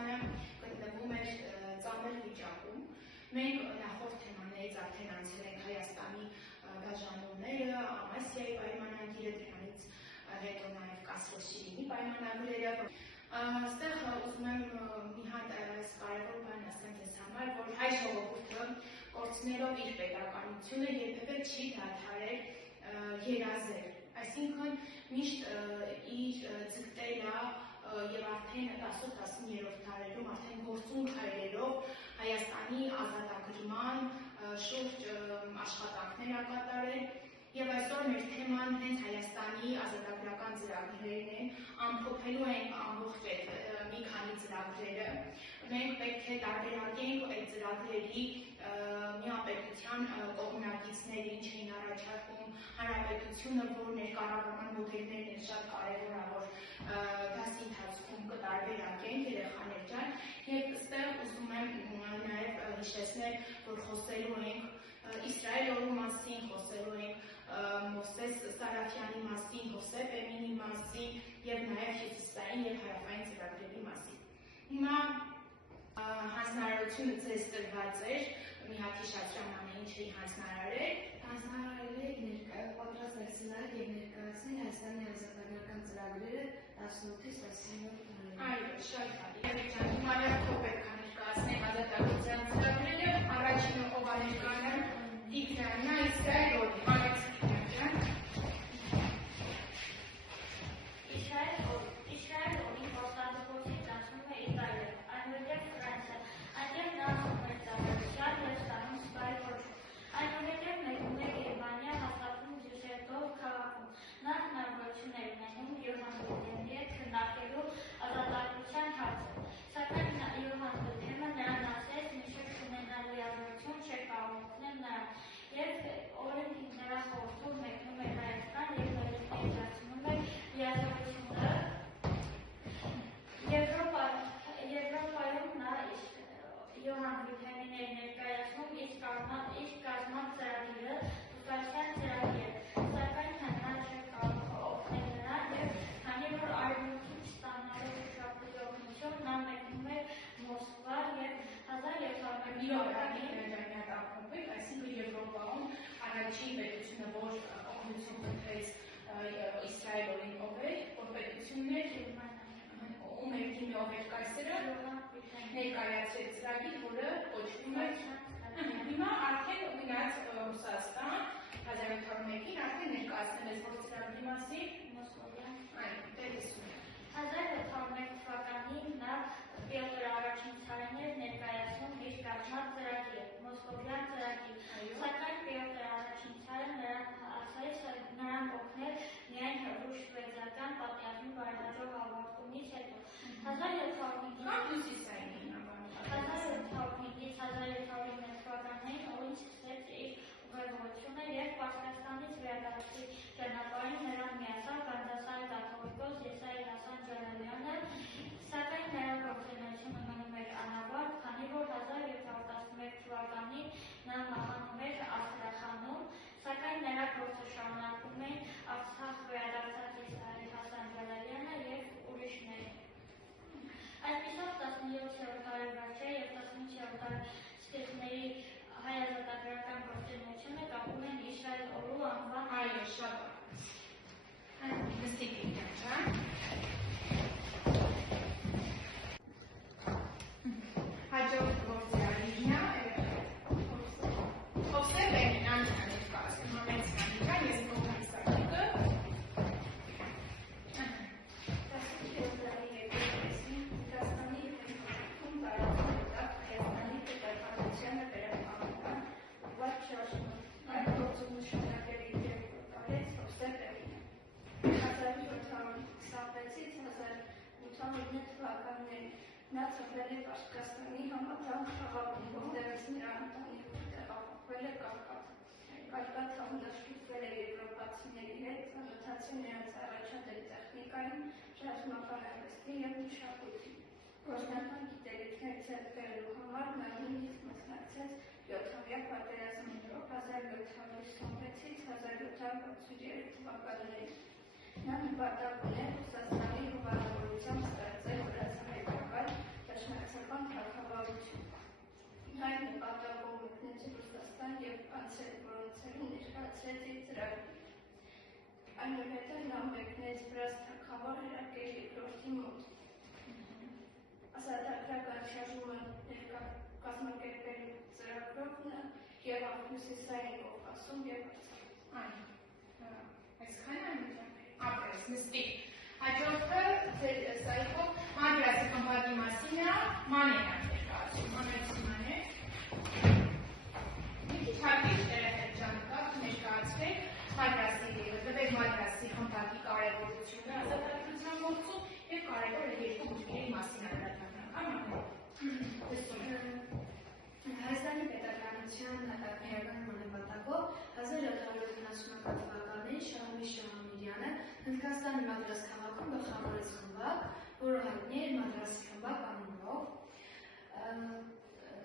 Հայաստանը գտնվում էր ծանր վիճակում։ Մենք նախորդ թեմաներից արդեն անցել ենք Հայաստանի բաժանումները, Ամասիայի պայմանագիրը, դրանից հետո նաև Կասրոս-Շիրինի պայմանագրերը։ Այստեղ ուզում եմ մի հատ այս կարևոր բան ասեմ ձեզ համար, որ հայ ժողովուրդը կորցնելով իր պետականությունը երբևէ չի դադարել երազել, այսինքն միշտ իր ձգտել է եւ արդեն 10-10-րդ դարերում արդեն գործուն քայլերով Հայաստանի ազատագրման շուրջ աշխատանքներ ա կատարել եւ այսօր մեր թեման հենց Հայաստանի ազատագրական ծրագրերն են, ամփոփելու ենք ամբողջ այդ մի քանի ծրագրերը։ Մենք պետք է տարբերակենք այդ ծրագրերի միապետության կողմնակիցները ինչ էին առաջարկում, հանրապետությունը, որ ներկառավարման մոդելներն են շատ կարևոր է, որ դասի ընթացքում կտարբերակենք երեխաներ ջան, եւ այստեղ ուզում եմ նաեւ հիշեցնել, որ խոսելու ենք Իսրայել օրու մասին, խոսելու ենք Մովսես Սարաֆյանի մասին, Հովսեփ Էմինի մասին եւ նաեւ հյուսիսային եւ հարավային ծրագրերի մասին։ Հիմա հանձնարարությունը ձեզ տրված էր, մի հատ հիշացրամ ամեն ինչի հանձնարարել։ Հանձնարարել եք պատրաստ եղել եւ ներկայացնել Հայաստանի ազատագրական ծրագրերը 18-ից 19-րդ դարերում։ Այո, շատ բարի։ Հիմա քո պետք է ներկայացնենք ազատագրության ծրագրերը, առաջինը ով է ներկայանում Տիգրանյա Իսրայել օրի, Իսրայել օրի ոստանդակոցի ծանցնում է Իսրայելը, այնուհետև Ֆրանսիա, այնտեղ նա մեծավարության և ստանում սպայի կոչում, այնուհետև մեկնում է Գերմանիա, հաստատում Դյուսելդորֆ քաղաքում, նա հնարավորություն է ունենում Յոհան Վիլհելմի հետ քննարկելու ազատագրության հարցը, սակայն Յոհան Վիլհելմը նրան ասեց, մինչև չունենալ լիազորություն չէ կարող օգնել նրան, և օրեն նրա խորհրդով մեկնում է Հայաստան և վերջինիս դարձնում է լիազորությունը Եվրոպայում նա Յոհան Վիլհելմին էր ներկայացնում իր կազմած ծրագիրը, Ուկրաինական ծրագիրը, սակայն հնար չէր կարող օգնել նրան և քանի որ արևմուտքից ստանալով շահպետի օգնություն նա մեկնում էր Մոսկվա և 1700 այսինքն Եվրոպայում առաջին պետությունը, որ օգնություն խնդրեց Իսրայել օրին ով էր, որ պետությունն էր ում էր ով էր կայսրը ներկայացրեց ծրագիր, որը կոչվում էր հիմա արդեն գնաց Ռուսաստան 1701-ին արդեն ներկայացնել էր որ ծրագրի մասին այո, տերեսում 1701 թվականին նա Պյոտր առաջին ցարին էր ներկայացնում իր կազմած ծրագիրը, Մոսկովյան ծրագիր, սակայն Պյոտր առաջին ցարը նրան օգնել միայն հրու շվեդական պատերազմի բարեհաջող ավարտումից հետո։ 1705-ից 1709 թվականներին Օրին սկսեց իր ուղևորությունը և Պարսկաստանից վերադարձի ճանապարհին նրան միացավ Գանձասարի կաթողիկոս Եսայի Հասան Ջալալյանը, սակայն նրա գործունեությունը մնում էր անավարտ, քանի որ 1711 թվականին նա մահանում էր Աստրախանում, սակայն նրա գործը շարունակում էին Արցախ վերադարձած Եսայի Հասան Ջալալյանը և ուրիշները։ Այսպիսով 17-րդ դարի վերջը և 18-րդ դարի սկզբների հայ ազատագրական գործունեությունը կապում են Իսրայել օրու անվան այո, շատ նստիկ հաջորդ գործարարինը Հովսեփ Էմինան ներկայացնում է մեծ քանիկա, ես կողմնիստակը 17 դարի հետևեցին Հայաստանի հետևում տարածում Հայաստանի պետականությանը վերականգնման ուղղված շարժումը այդ գործունեությունների դեպքում կարեց Հովսեփ Էմինը 1726-ից 1809 թվականներին նա ծնվել է Պարսկաստանի Համատեղ քաղաքում, որտեղից նրա ընտանիքը տեղափոխվել է Կարկատ։ Կարկատ համնաշփվել է եվրոպացիների հետ, ծանոթացել նրանց առաջադեմ տեխնիկային, ռազմապարահեստի և մշակույթի։ Գործնական գիտելիքներ ձեռք բերելու համար նա նույնիսկ մասնակցեց 7-ամյա պատերազմին 1726-ից 1763 թվականներին։ Նա նպատակ ուներ Ռուսաստանի հովանավորությամբ ստեղծել վրացահայկական հայ նպատակով մտնեց Ռուսաստան և անցել որոնցերում ներկայացրեց իր ծրագրը։ Այնուհետև նա մեկնեց Վրաց թագավոր Հերակել II-ի մոտ։ Ազատագրական շարժումը կազմակերպելու ծրագրով նա եղավ Հյուսիսային Կովկասում և Ապրես, նստի։ Հաջորդը ձեր սայքով Մադրասի խմբակի մասին Մանեն ներկայացում, Մանեն։ Մի քիչ հակից ժանկավ ներկայացվեք տվեք Մադրասի խմբակի կարևորությունը ազատագրության գործում և կարևոր երկու գծերի մասին Հայաստանի պետականության քրեական նպատակով 1770 թվականին Շահումի Շահամիրյանը Հնդկաստանի Մադրաս քաղաքում գլխավորեց խմբակ, որը հայտնի էր Մադրասի խմբակ անունով։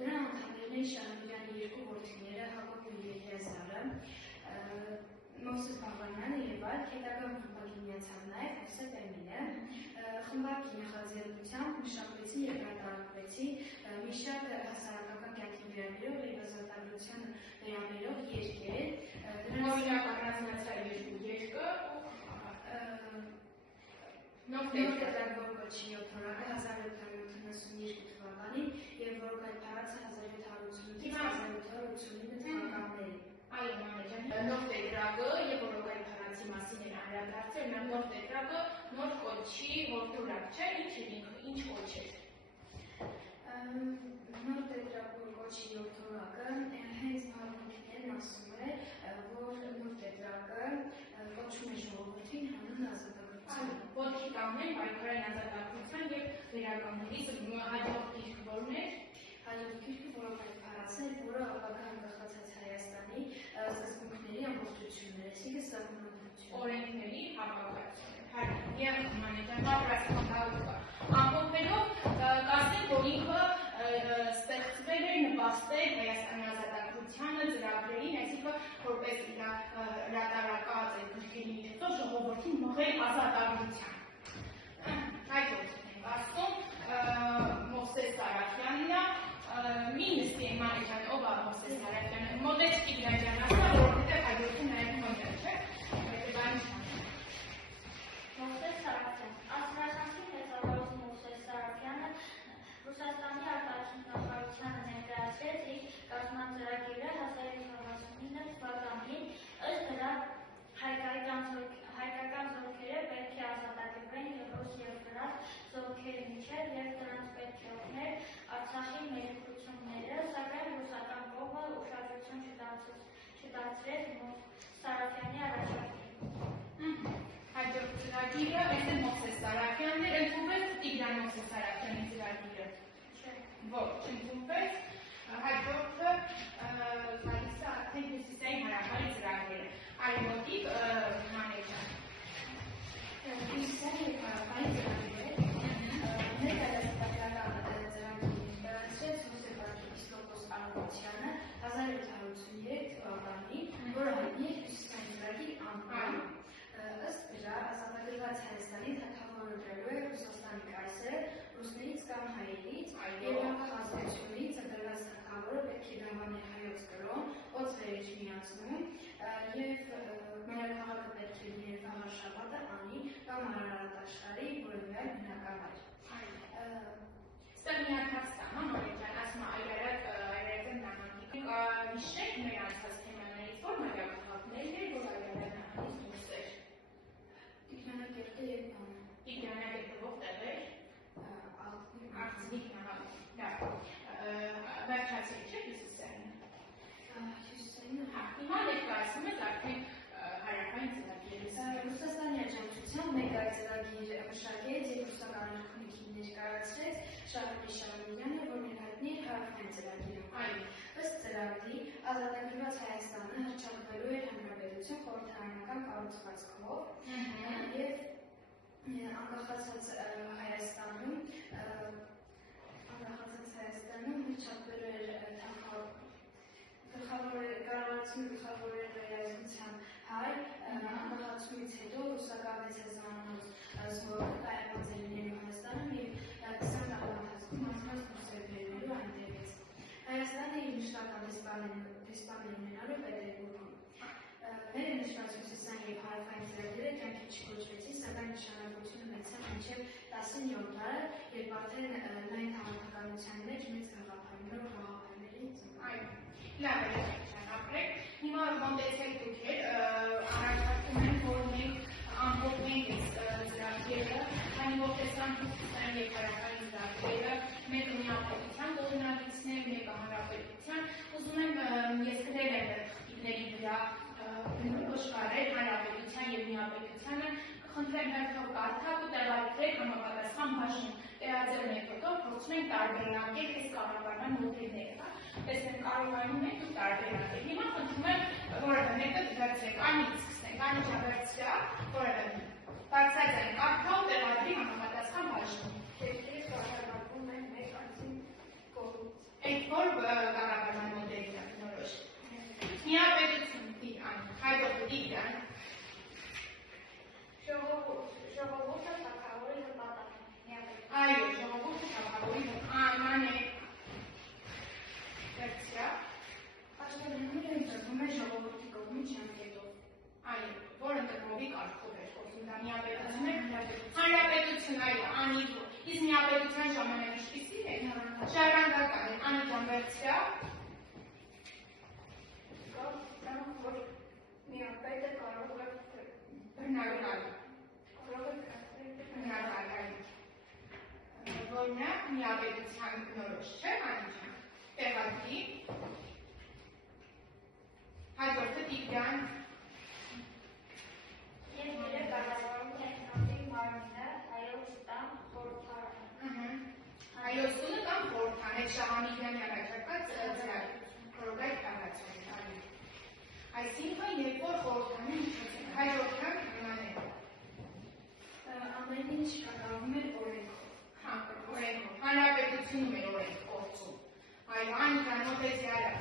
Դրա անդամներն էին Շահամիրյանի երկու որդիները Հակոբ ու Եղիազարը, Մովսես Բաղրամյանը և այլ, հետագայում խմբակին միացավ նաև Հովսեփ Էմինը։ Խմբակի նախաձեռնությամբ մշակվեցին և հրատարակվեցին մի շարք հասարակական կյանքին վերաբերող և ազատագրությանը վերաբերող երկեր։ Նոր տետրագոր կոչի 7 թվականի 1772 թվականին և որոք տարածը 1788-1789 թվականներին։ Այո, մանեջան, նոր տետրագը և որոք այդ հարացի մասին են անդրադարձել, նա նոր տետրագը նոր կոչի հորդորակ չէ, ինչ կոչ է։ Նոր տետրագոր կոչի հորդորակը հենց Հարություններն ասում է, որ նոր տետրագը կոչում է ժողովրդին հանուն ազատագրության։ Ոտքի կանգնել պայքարային ազատագրության և վերականգնելի հաջորդ գիրքը որն էր։ Հաջորդ գիրքը, որով այդ փառացել, որը ապագա անկախացած Հայաստանի սկզբունքների ամբողջությունն է, այսինքն սահմանադրություն։ Օրենքների հավաքածուն։ Եվ մանեջան Մադրասի խմբակը ամփոփելով կասենք, որ ինքը ստեղծվել էր նպաստել Հայաստանի ազատագրությանը, ծրագրերին, այսինքն որպես իր հրատարակած այդ գրքերի միջոցով ժողովրդին մղել ազատագրության։ Հաջորդ ենք ասում Մովսես Սարաքյանն է, մի նստի մանեջան, ով է Մովսես Սարաքյանը, Մոդեստ Տիգրաջյան ասա, որովհետև հաջորդում նաև մոդել չէ, Մովսես Սարաքյան, Աստրախանցի մեծավորոց Մովսես Սարաքյանը Ռուսաստանի արտաքին նախարարությանը ներկայացրեց իր կազմածրագիրը 1769 թվականին, ըստ դրա հայկական զորքերը պետք է ազատագրվեն և ռուս և վրաց զորքերի միջև և դրանց պետք է օգներ Արցախի ներկայությունները, սակայն ռուսական կողմը ուշադրություն չդարձրեց Սարաքյանի առաջարկին։ Հաջորդ ծրագիրը, այսինքն Մովսես Սարաքյանն էր, ընդունվեց Տիգրան Մովսես Սարաքյանի ծրագիրը։ Ոչ, չընդունվեց, հաջորդը գալիս է արդեն Հյուսիսային հարավային ծրագրերը։ Արևոտիկ մանեջան։ Հյուսիսային հարավային ծրագրերը մեկ այլասպատական ծրագրի ներկայացրեց Հովսեփ Արքեպիսկոպոս Արարողյանը 1783 թվականին, որը հայտնի է Հյուսիսային ծրագրի անվանումը։ Ըստ դրա ազատագրված Հայաստանի թագավորելու է Ռուսաստանի կայսեր ռուսներից կամ հայերից և հակահազդեցություն հարավային ծրագիրը կյանքի չկոչվեցին, սակայն նշանակությունը ունեցան մինչև 19-րդ դարը, երբ արդեն լայն քաղաքականության մեջ մեծ գաղափարների Այո, լավ է, ապրեք։ Հիմա մոտեցեք դուք առաջարկում են, որ մենք ամփոփենք այս ծրագիրը, քանի որ տեսանյութային եւ հարավային ծրագիրը մեկը միապետության կողմնակիցն է, մեկը հանրապետության։ Ուզում եմ ես գրել եմ տիպների վրա կոշկարել հանրապետության եւ միապետությանը, կխնդրեմ հերթով կարդալ ու տեղադրեք համապատասխան բաժնում։ Տեղադրել մեթոդով փորձում ենք տարբերակել այս կառավարման մոդելները։ Տեսնենք կարողանում ենք ու տարբերակել։ Հիմա խնդրում եմ որևէ մեկը դարձրեք, անից սկսենք, անիջա վերցրա, որևէ բարձրացան կարդա ու տեղադրի համապատասխան բաժնում։ Երկիրը կառավարվում է մեկ անձին կողմից։ Այդ որ կառավարման մոդելն է բնորոշ։ Միապետություն հայրոքը դիգան։ Ժողովուրդը թագավորի նպատակն է։ Այո, ժողովուրդը թագավորի աման է։ Վերցրա։ Աշխատանքները ընտրվում է ժողովրդի կողմից ժամկետով։ Այո, որը դրովի կարգով է խոսում, դա միապետություն է, հանրապետություն, այո, անի, իսկ միապետության ժամանակ ինչպիսի է, ժառանգական է, անի դամ վերցրա, որ միապետը կարող է բռնակալ, որն է միապետության բնորոշ չէ, անի ջան, տեղադրի, հաջորդը Տիգրան, Երկիրը կառավարում է ինքնատիպ մարմինը, հայոց տան խորհրդարանը։ հայոց տունը կամ խորհրդան, այդ Շահամիկյանի առաջարկած ծրագիր, խորհրդային քաղաքացիական, այո։ Այսինքն, երբ որ խորհրդանի հաջորդը նման է։ Ամեն ինչ կատարվում է օրենքով։ Հա, օրենքով, հանրապետությունում է օրենք գործում։ Այո, Անիկան մոտեցի արագ։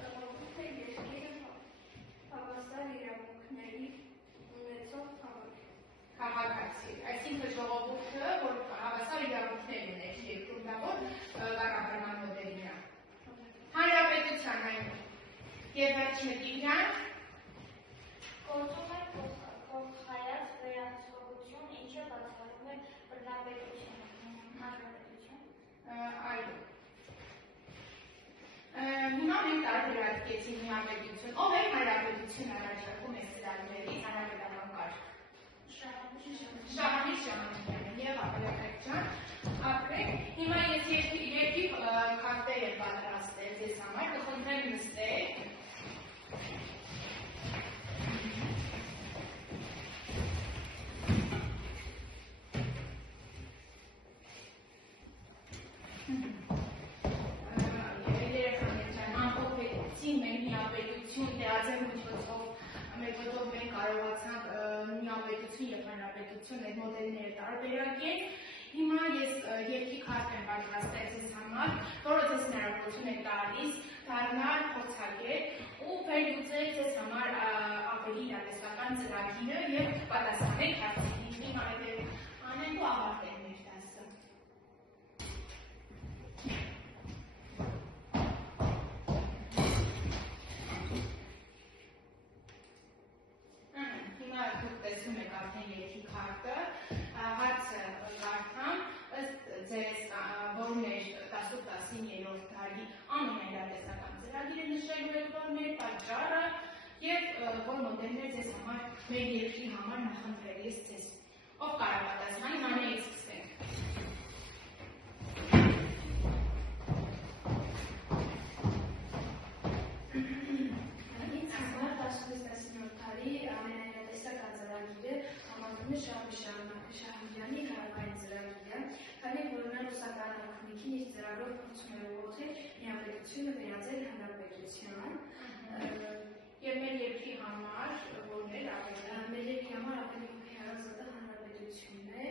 ժողովուրդը երկիրը հավասար իրավունքների ունեցող Քաղաքացի, այսինքն ժողովուրդը, որ հավասար իրավունքներ ուներ, երկրում դա որ կառավարման մոդելն է։ Հանրապետության այն եւ վերջինը Տիգրան, Գործում է փոխհայաց վերահսկողություն, ինչը բացառում է բռնապետությունը, հանրապետություն։ այո։ Հիմա մենք տարբերակեցինք միապետություն, ով է հանրապետություն առաջարկում այս ծրագրերից հանրապետական կարգ։ Շահամիկ Շահամիկյանը եւ Ապրեք ջան, ապրեք։ Հիմա ես երկի քարտեր եմ պատրաստել ձեզ համար, կխնդրեմ նստեք։ Մեթոդով մենք կարողացանք միապետություն եւ հանրապետություն այդ մոդելները տարբերակել։ Հիմա ես երկի քարտ եմ պատրաստել ձեզ համար, որը ձեզ հնարավորություն է տալիս դառնալ փորձագետ ու վերլուծել ձեզ համար ավելի իրատեսական ծրագիրը եւ պատասխանել հարցերին։ Հիմա այդ անենք ու ավարտենք մեր դասը։ Հիմա դուք տեսնում եք արդեն երկի քարտը, հարցը կարդամ, ըստ ձեզ որն էր 18-19-րդ դարի ամենաիրատեսական ծրագիրը նշելու եք որներ, պատճառը եւ որ մոդելներ ձեզ համար մեր երկրի համար նախընտրել ես ձեզ։ Ով կարող պատասխանի, Մանեից սկսենք։ Ինձ համար 16-19-րդ դարի ամենաիրատեսական ծրագիրը համարվում է Շահամիկյանի հարավային ծրագիրը, քանի որ նա ռուսական ակումբին իր ծրագրով փորձում է ուղղորդել միապետությունը վերածել հանրապետության։ Եվ մեր երկրի համար որներ ավելի Մեր երկրի համար ավելի հեռազատը հանրապետությունն է,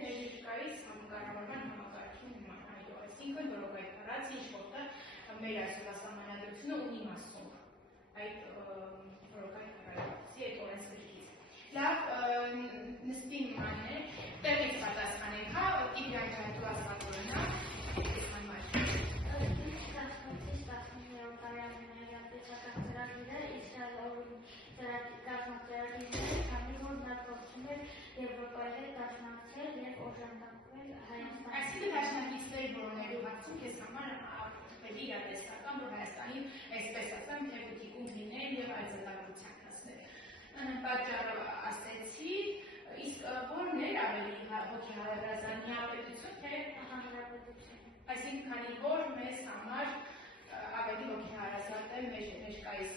ավելի հոգեհարազատ է մեր ներկայիս